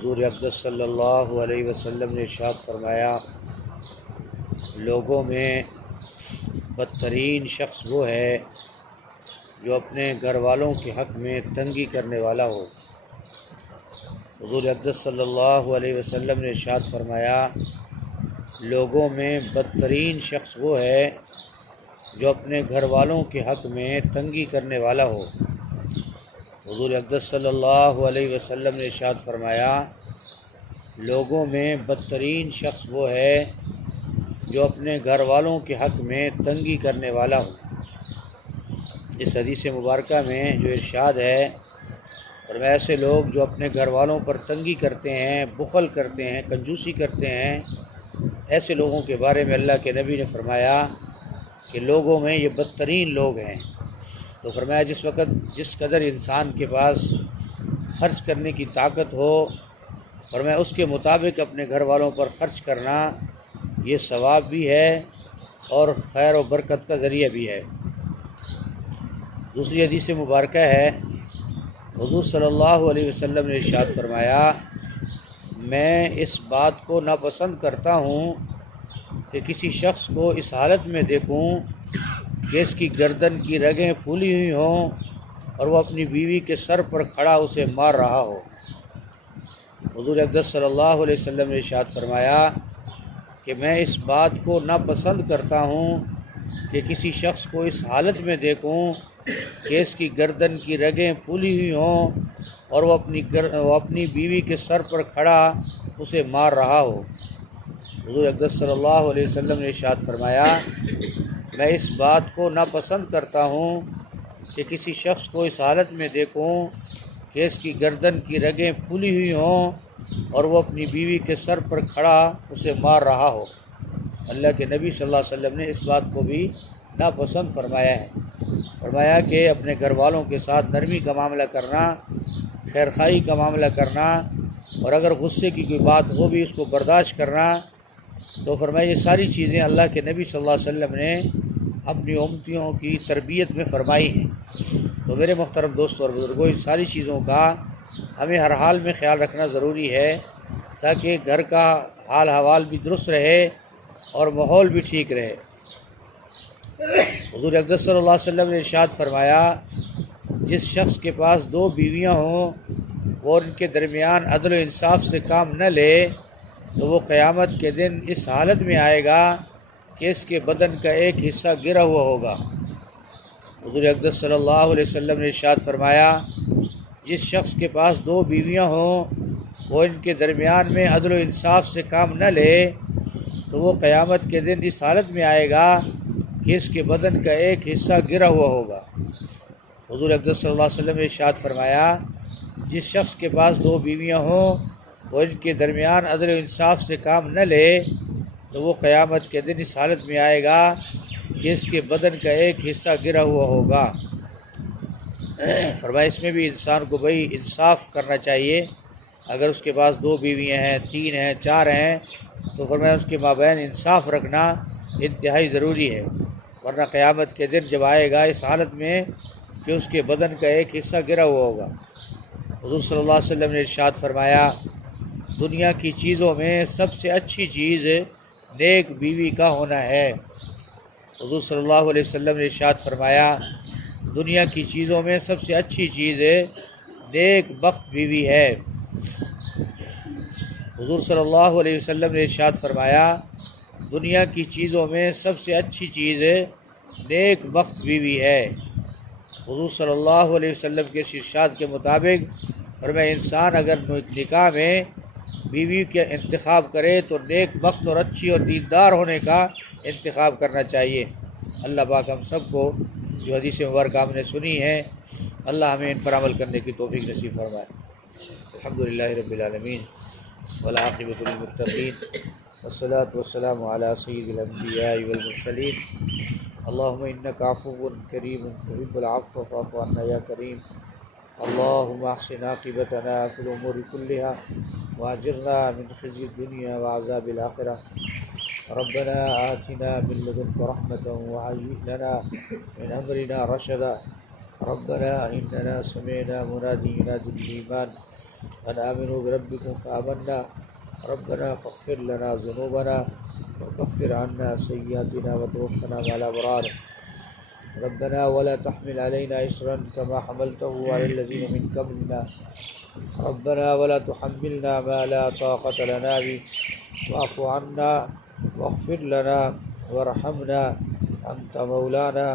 حضور اقدس صلی اللہ علیہ وسلم نے ارشاد فرمایا، لوگوں میں بدترین شخص وہ ہے جو اپنے گھر والوں کے حق میں تنگی کرنے والا ہو۔ حضور اقدس صلی اللہ علیہ وسلم نے ارشاد فرمایا، لوگوں میں بدترین شخص وہ ہے جو اپنے گھر والوں کے حق میں تنگی کرنے والا ہو۔ حضور اقدس صلی اللہ علیہ وسلم نے ارشاد فرمایا، لوگوں میں بدترین شخص وہ ہے جو اپنے گھر والوں کے حق میں تنگی کرنے والا ہو۔ اس حدیث مبارکہ میں جو ارشاد ہے، اور ایسے لوگ جو اپنے گھر والوں پر تنگی کرتے ہیں، بخل کرتے ہیں، کنجوسی کرتے ہیں، ایسے لوگوں کے بارے میں اللہ کے نبی نے فرمایا کہ لوگوں میں یہ بدترین لوگ ہیں۔ تو فرمایا جس قدر انسان کے پاس خرچ کرنے کی طاقت ہو، فرمایا اس کے مطابق اپنے گھر والوں پر خرچ کرنا یہ ثواب بھی ہے اور خیر و برکت کا ذریعہ بھی ہے۔ دوسری حدیث مبارکہ ہے، حضور صلی اللہ علیہ وسلم نے ارشاد فرمایا، میں اس بات کو ناپسند کرتا ہوں کہ کسی شخص کو اس حالت میں دیکھوں کہ اس کی گردن کی رگیں پھولی ہوئی ہوں اور وہ اپنی بیوی کے سر پر کھڑا اسے مار رہا ہو۔ حضور اقدس صلی اللہ علیہ وسلم نے ارشاد فرمایا کہ میں اس بات کو ناپسند کرتا ہوں کہ کسی شخص کو اس حالت میں دیکھوں کہ اس کی گردن کی رگیں پھولی ہوئی ہوں اور وہ اپنی بیوی کے سر پر کھڑا اسے مار رہا ہو۔ حضور اقدس صلی اللہ علیہ وسلم نے ارشاد فرمایا، میں اس بات کو ناپسند کرتا ہوں کہ کسی شخص کو اس حالت میں دیکھوں کہ اس کی گردن کی رگیں پھولی ہوئی ہوں اور وہ اپنی بیوی کے سر پر کھڑا اسے مار رہا ہو۔ اللہ کے نبی صلی اللہ علیہ وسلم نے اس بات کو بھی ناپسند فرمایا ہے۔ فرمایا کہ اپنے گھر والوں کے ساتھ نرمی کا معاملہ کرنا، خیرخواہی کا معاملہ کرنا، اور اگر غصے کی کوئی بات ہو بھی اس کو برداشت کرنا، تو فرمایا یہ ساری چیزیں اللہ کے نبی صلی اللہ علیہ وسلم نے اپنی امتیوں کی تربیت میں فرمائی ہیں۔ تو میرے محترم دوستوں اور بزرگوں، ان ساری چیزوں کا ہمیں ہر حال میں خیال رکھنا ضروری ہے تاکہ گھر کا حال حوال بھی درست رہے اور ماحول بھی ٹھیک رہے۔ حضور اقدس صلی اللہ علیہ وسلم نے ارشاد فرمایا، جس شخص کے پاس 2 بیویاں ہوں اور ان کے درمیان عدل و انصاف سے کام نہ لے تو وہ قیامت کے دن اس حالت میں آئے گا کہ اس کے بدن کا ایک حصہ گرا ہوا ہوگا۔ حضور اقدس صلی اللہ علیہ وسلم نے ارشاد فرمایا، جس شخص کے پاس 2 بیویاں ہوں وہ ان کے درمیان میں عدل و انصاف سے کام نہ لے تو وہ قیامت کے دن اس حالت میں آئے گا کہ اس کے بدن کا ایک حصہ گرا ہوا ہوگا۔ حضور اقدس صلی اللہ علیہ وسلم نے ارشاد فرمایا، جس شخص کے پاس 2 بیویاں ہوں وہ ان کے درمیان عدل و انصاف سے کام نہ لے تو وہ قیامت کے دن اس حالت میں آئے گا کہ اس کے بدن کا ایک حصہ گرا ہوا ہوگا۔ فرمایا اس میں بھی انسان کو انصاف کرنا چاہیے۔ اگر اس کے پاس 2 بیویاں ہیں، 3 ہیں، 4 ہیں، تو فرمایا اس کے مابین انصاف رکھنا انتہائی ضروری ہے، ورنہ قیامت کے دن جب آئے گا اس حالت میں کہ اس کے بدن کا ایک حصہ گرا ہوا ہوگا۔ حضور صلی اللہ علیہ وسلم نے ارشاد فرمایا، دنیا کی چیزوں میں سب سے اچھی چیز نیک بیوی کا ہونا ہے۔ حضور صلی اللہ علیہ وسلم نے ارشاد فرمایا، دنیا کی چیزوں میں سب سے اچھی چیز نیک بخت بیوی ہے۔ حضور صلی اللہ علیہ وسلم نے ارشاد فرمایا، دنیا کی چیزوں میں سب سے اچھی چیز نیک بخت بیوی ہے۔ حضور صلی اللہ علیہ وسلم کے ارشاد کے مطابق فرمایا، انسان اگر نکاح میں بیوی کا انتخاب کرے تو نیک بخت اور اچھی اور دیندار ہونے کا انتخاب کرنا چاہیے۔ اللہ پاک ہم سب کو جو حدیث مبارکہ ہم نے سنی ہے، اللہ ہمیں ان پر عمل کرنے کی توفیق نصیب فرمائے۔ الحمدللہ رب العالمین والعاقبۃ للمتقین والصلاة والسلام علی سید الانبیاء والمرسلین۔ اللہم انک عفو کریم تحب العفو فاعف عنا یا کریم۔ اللہم احسن عاقبتنا فی الامور کلها واجرنا من خزي الدنيا وعذاب الآخرة۔ ربنا آتنا من لدنك رحمة وهيئ لنا من أمرنا رشدا۔ ربنا إننا سمعنا منادي ينادي للإيمان أن آمنوا بربكم فآمنا ربنا فاغفر لنا ذنوبنا وكفر عنا سيئاتنا وتوفنا مع الأبرار ربنا ولا تحمل علينا إصرا كما حملته على الذين من قبلنا ربنا ولا تحملنا ما لا طاقة لنا به واعف عنا واغفر لنا وارحمنا أنت مولانا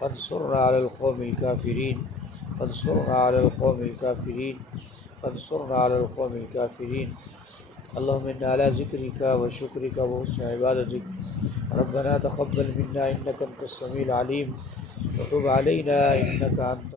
فانصرنا على القوم الكافرين فانصرنا على القوم الكافرين فانصرنا على القوم الكافرين اللهم إنا على ذكرك وشكرك وحسن عبادتك ربنا تقبل منا إنك أنت السميع العليم وتب علينا إنك أنت